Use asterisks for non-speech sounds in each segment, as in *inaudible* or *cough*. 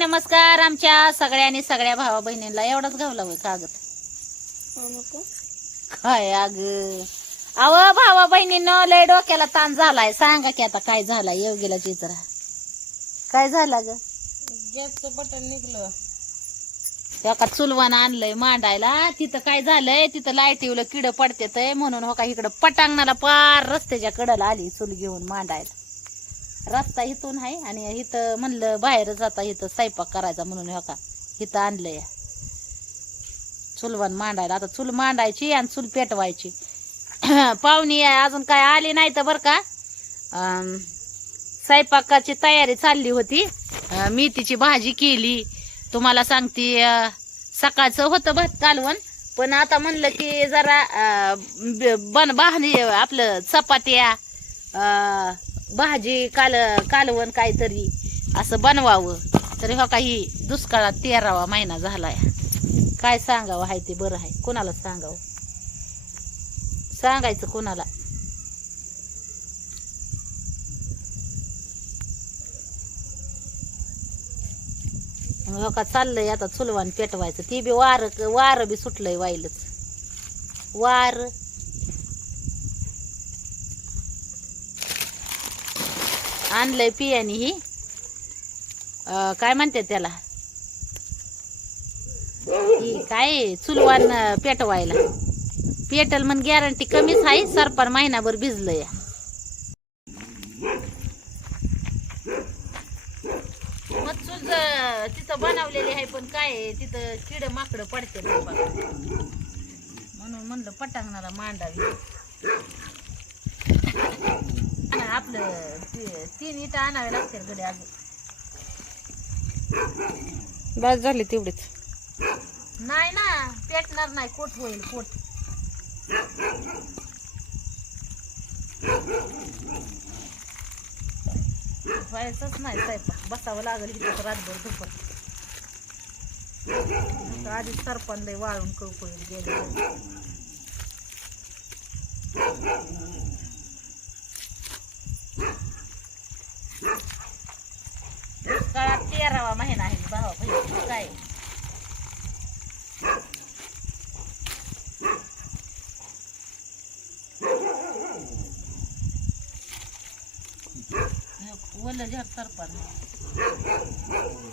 नमस्कार आमच्या सगळ्यांनी सगळ्या भावा बहिणींना. एवढाच घावला होय कागद काय अग? अव भावा बहिणीनं लय डोक्याला ताण झालाय. सांगा की आता काय झालाय? योगीला चित्रा काय झालं ग? गॅसचं बटन निघलं. एका चुलवानं आणलंय मांडायला. तिथं काय झालंय? तिथं लाईटीवलं किड पडतेत म्हणून हो का इकडं पटांगणाला पार रस्त्याच्या कडेला आली चूल घेऊन मांडायला. रस्ता इथून आहे आणि इथं म्हणलं बाहेर जाता इथं स्वयंपाक करायचा म्हणून हो का? इथं आणलंय. चुलवान मांडायला. आता चूल मांडायची आणि चूल पेटवायची. *clears throat* पाहुणी आहे अजून काय आली नाही तर बरं का? स्वयंपाकाची तयारी चालली होती. मेथीची भाजी केली. तुम्हाला सांगते सकाळचं होतं भात कालवण. पण आता म्हणलं की जरा ब- बन बाहणी आपलं चपात्या भाजी काल कालवण काहीतरी असं बनवावं. तरी हो काही दुष्काळात तेरावा महिना झालाय. काय सांगावं आहे ते बरं आहे कोणाला सांगावं? सांगायचं कोणाला? हो का चाललंय आता चुलवान पेटवायचं. ती बी वार वार बी सुटलंय वाईलच. वार. आणलंय पियानी ही. काय म्हणते त्याला? ही काय चुलवान पेटवायला. पेटल मग गॅरंटी कमीच आहे सरपार महिनाभर भिजलंय मग चूल तिथं बनवलेली आहे पण काय तिथं किड माकड पडते म्हणून म्हणलं पटांगणाला मांडावी. आपलं ते- तीन इथं आणावे लागते गडे अजून. बस झाली तेवढीच. नाही ना पेटणार नाही कोट होईल कोट व्हायचंच नाही स्वयंपाक. बसावं लागेल इथं रातभर दुपार आता आधी सरपण लय वाळून कळकळीत गेले काळात तेरावा महिना आहे भावा बहिणी काय ओलं झाड सरपण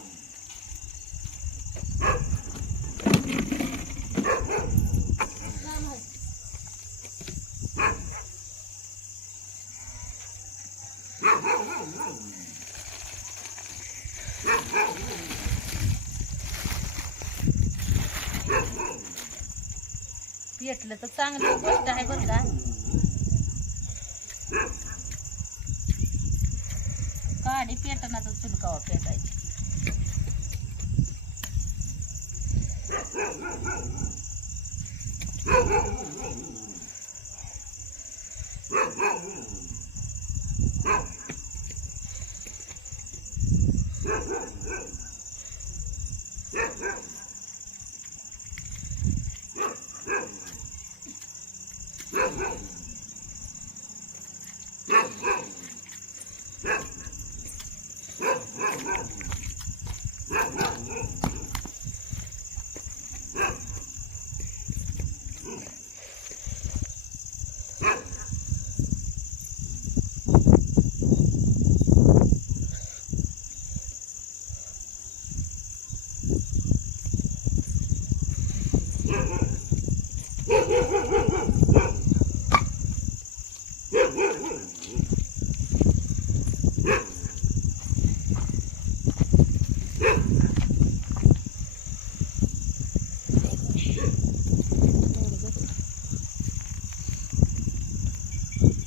पेटलं तर चांगली गोष्ट आहे बरं का काडी पेटणाचं चुलकावा पेटायची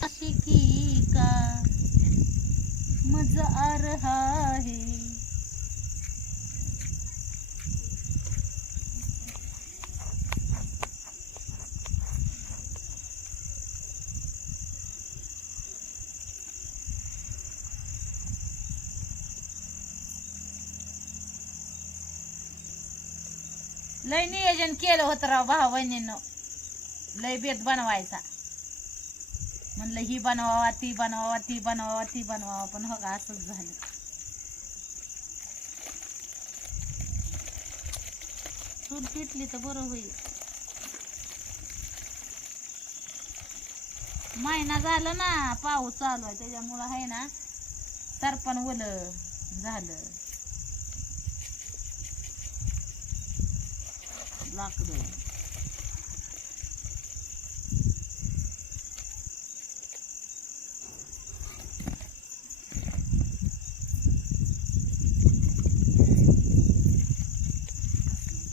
आशिकी का मजा आ रहा है लय नियोजन केलं होतं राव भाऊ बहिणीनं लय बेत बनवायचा. म्हणलं ही बनवावा ती बनवावा ती बनवावा ती बनवावा पण हो का असंच झालं. चूल पिटली तर बरं होईल. महिना झाला ना पाऊस चालू आहे त्याच्यामुळं आहे ना सरपण ओलं झालं. लाकडं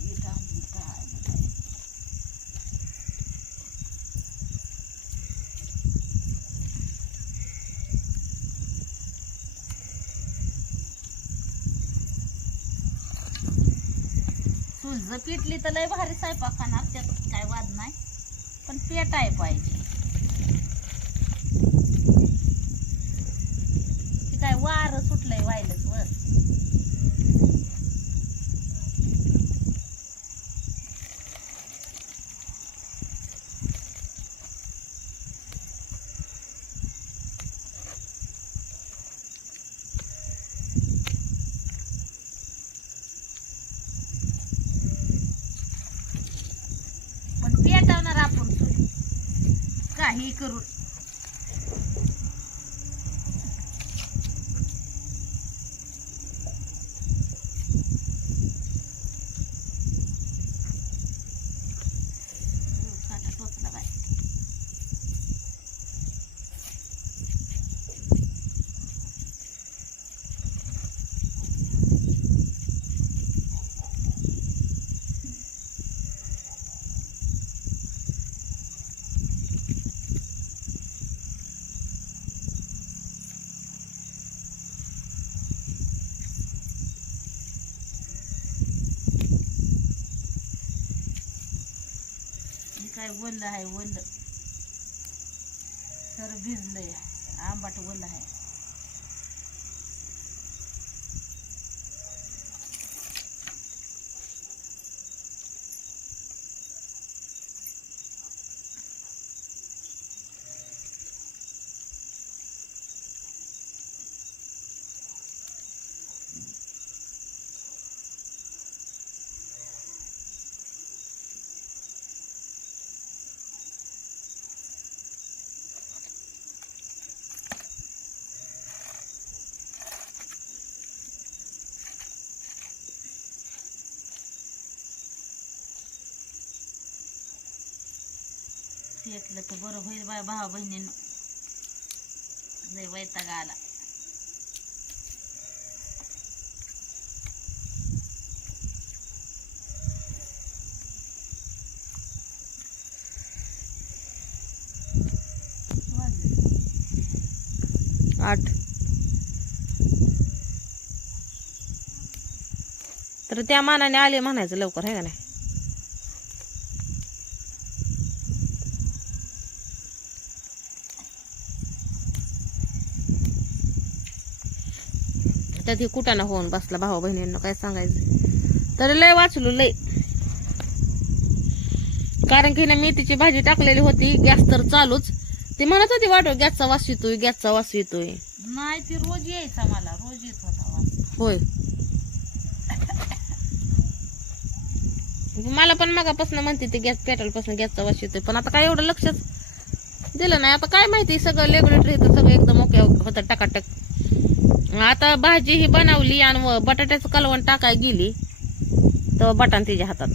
इथं आणली काय नाही. चूल जर पिठली तर लय भारी स्वयंपाक खाणार त्यात काय वाद नाही. पण पेटाय पाहिजे ते काय वार सुटलंय व्हायलाच वर पण पेटवणार आपण चूल काही करून काटा टोचला बाय हे काय वल्ल आहे वल्ल सर भिजलंय. आंबाट वल्ल आहे. पेटलं तर बरं होईल बाय भावा बहिणीनं. लय वैताग आला. आठ. तर त्या मानाने आले म्हणायचं लवकर आहे का नाही? त्यात हे कुटाणा होऊन बसला भाऊ बहिणींना काय सांगायचं? तरी लय वाचलो लय. कारण की ना मेथीची भाजी टाकलेली होती गॅस तर चालूच. ती म्हणत होती वाटो गॅसचा वास येतोय गॅसचा वास येतोय. नाही ती रोज यायचा मला रोज येत होता वास. होय. मला पण मगापासून म्हणते ते गॅस पेट्रोलपासून गॅसचा वास येतोय. पण आता काय एवढं लक्षच दिलं नाही. आता काय माहिती सगळं रेग्युलेटर येतं सगळं एकदम ओके होतं टकाटक. आता भाजी ही बनवली आणि व बटाट्याचं कलवण टाकाय गेली. तर बटाण तिच्या हातात.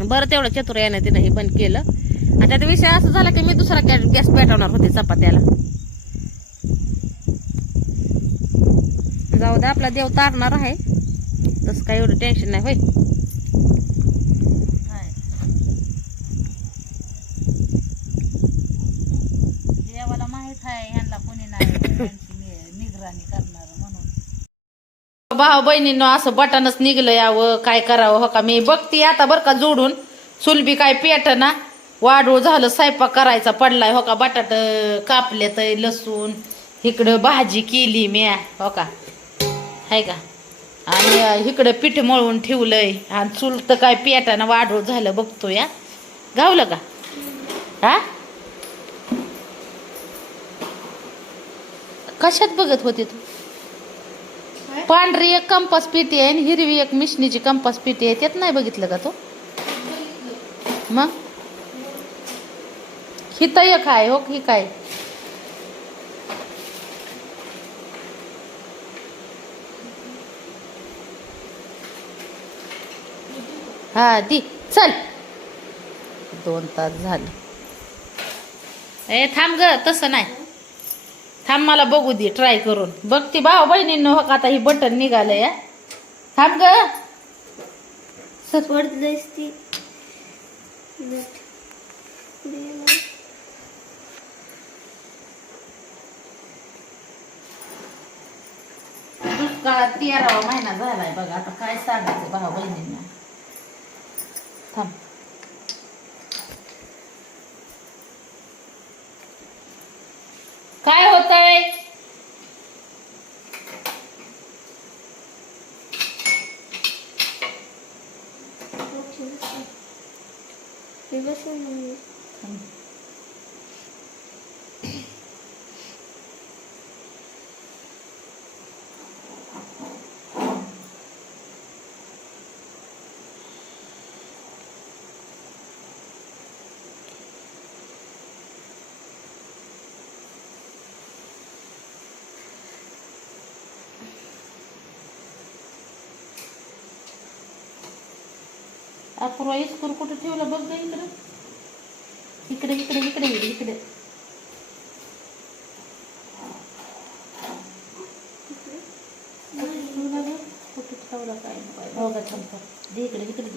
बरं तेवढं चतुर यानं तिनं हे बंद केलं. आणि त्याचा विषय असं झाला की मी दुसरा गॅस गॅस पेटवणार होते चपात्याला. जाऊ दे आपला देव तारणार आहे. तसं काही एवढं टेन्शन नाही होय. देवाला माहीत आहे ह्यांना कोणी नाही. यांची करणार म्हणून. भाऊ बहिणीनं असं बटनच निघलं यावं काय करावं हो का? मी बघते आता बरं का जोडून. सुलबी काय पेट ना? वाढू झालं स्वयंपाक करायचा पडलाय हो का? बटाट कापले तर लसूण इकडं भाजी केली मी हो का? हाय का? आणि इकडं पीठ मळून ठेवलंय. आणि चुलतं तर काय पेटानं वाढू झालं बघतो या गावलं का? हा? कशात बघत होती तू? पांढरी एक कंपास पेटी आहे आणि हिरवी एक मिशनीची कंपास पेटी आहे त्यात नाही बघितलं का तो? मग? हित एक आहे हो ही काय? हा दी चल. दोन तास झाले. ए थांब ग तसं नाही. थांब मला बघू दे ट्राय करून. बघ ती भाऊ बहिणींनो हो का आता ही बटन निघालंय या. थांब ग. तेरावा महिना झालाय बघा आता काय सांगायचं भाऊ बहिणींना. काय होतंय? अपूर्वा इस्कूर कुठं ठेवलं? बघ ग इकडं. इकडे इकडे इकडे इकडे? कुठं ठेवला काय? चंपा दे इकडे इकडे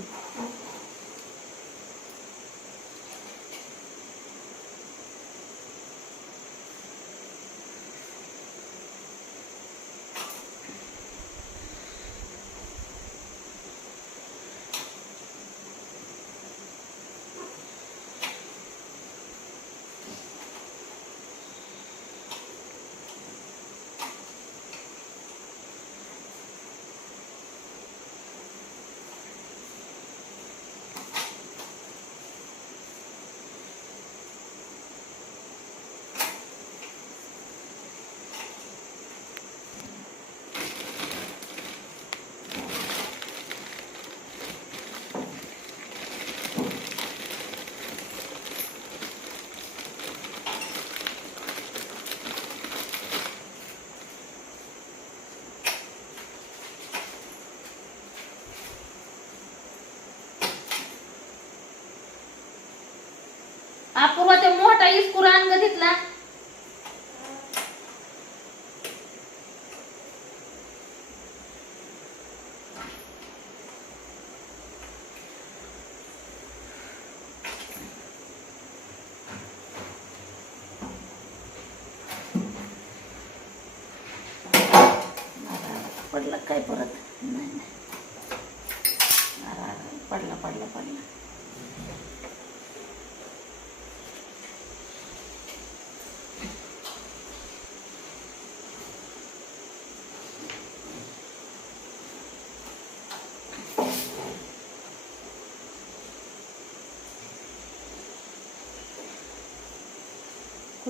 अपूर्वा ते मोठा इस्कूर अंग घेतला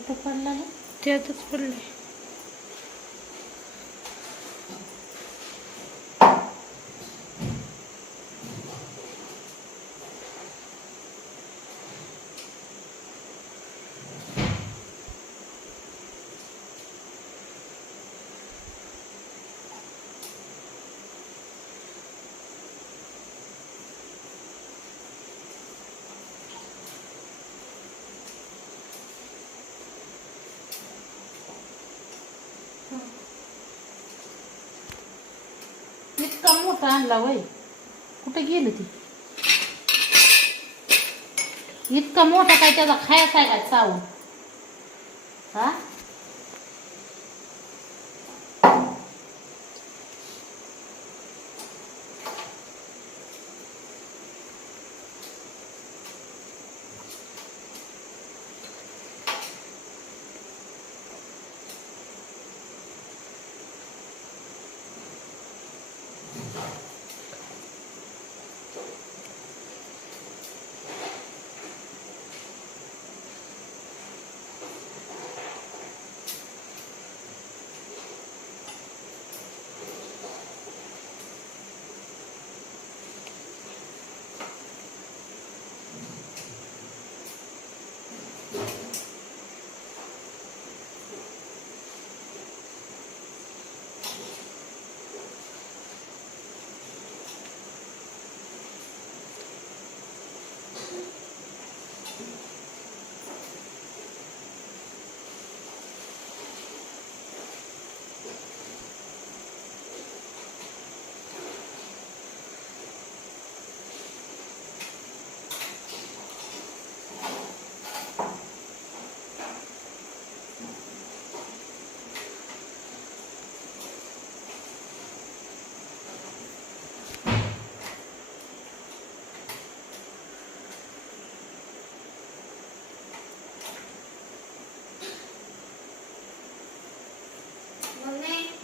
कुठं पडला ग? त्यातच आणला वय. कुठे गेलं ती? इतका मोठा काय त्याचा खायचा आहे का चावून? हा?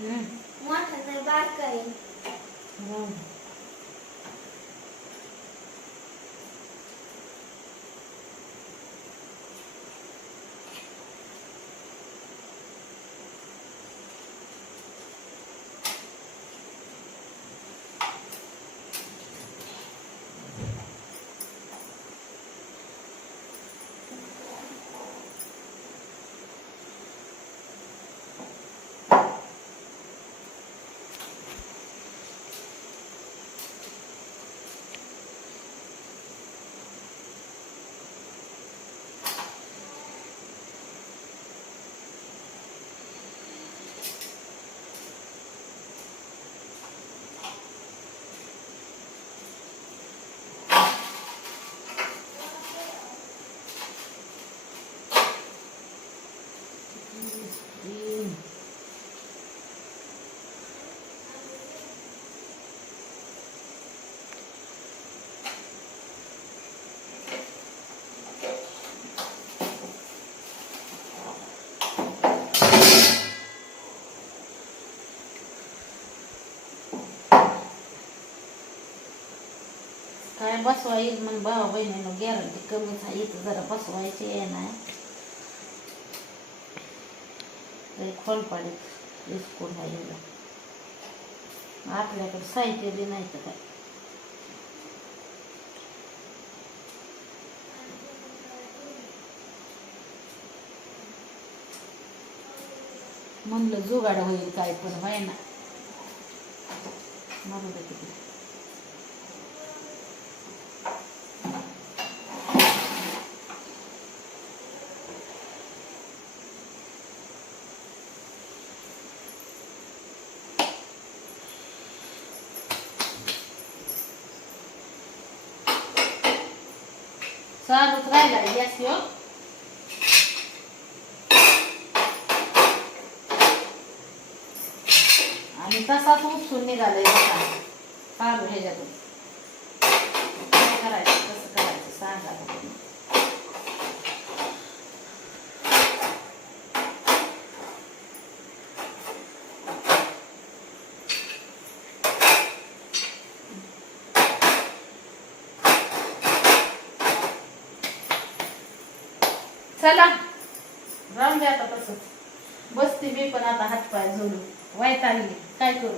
हम्म. मोठा नाही बारका आहे हम्म. हम्म. काय बसवा येईल मग भावा बहिणीनं गॅरंटी कमीच आहे इथं जरा बसवायची आहे ना खोल खोलपाडीत स्कूल आहे एवढं आपल्याकडे साहित्य बी नाही तर काय म्हणलं जुगाड होईल काय पण व्हाय ना मरू चालूच राहिला गॅस ह्यो आणि तसाच उपसून निघालाय बघा चालू ह्याच्यातून काय करायचं कसं करायचं सांगा बघू. चला. राहून द्या आता तसंच बसते मी पण आता हातपाय जोडून वाईट आली काय करू?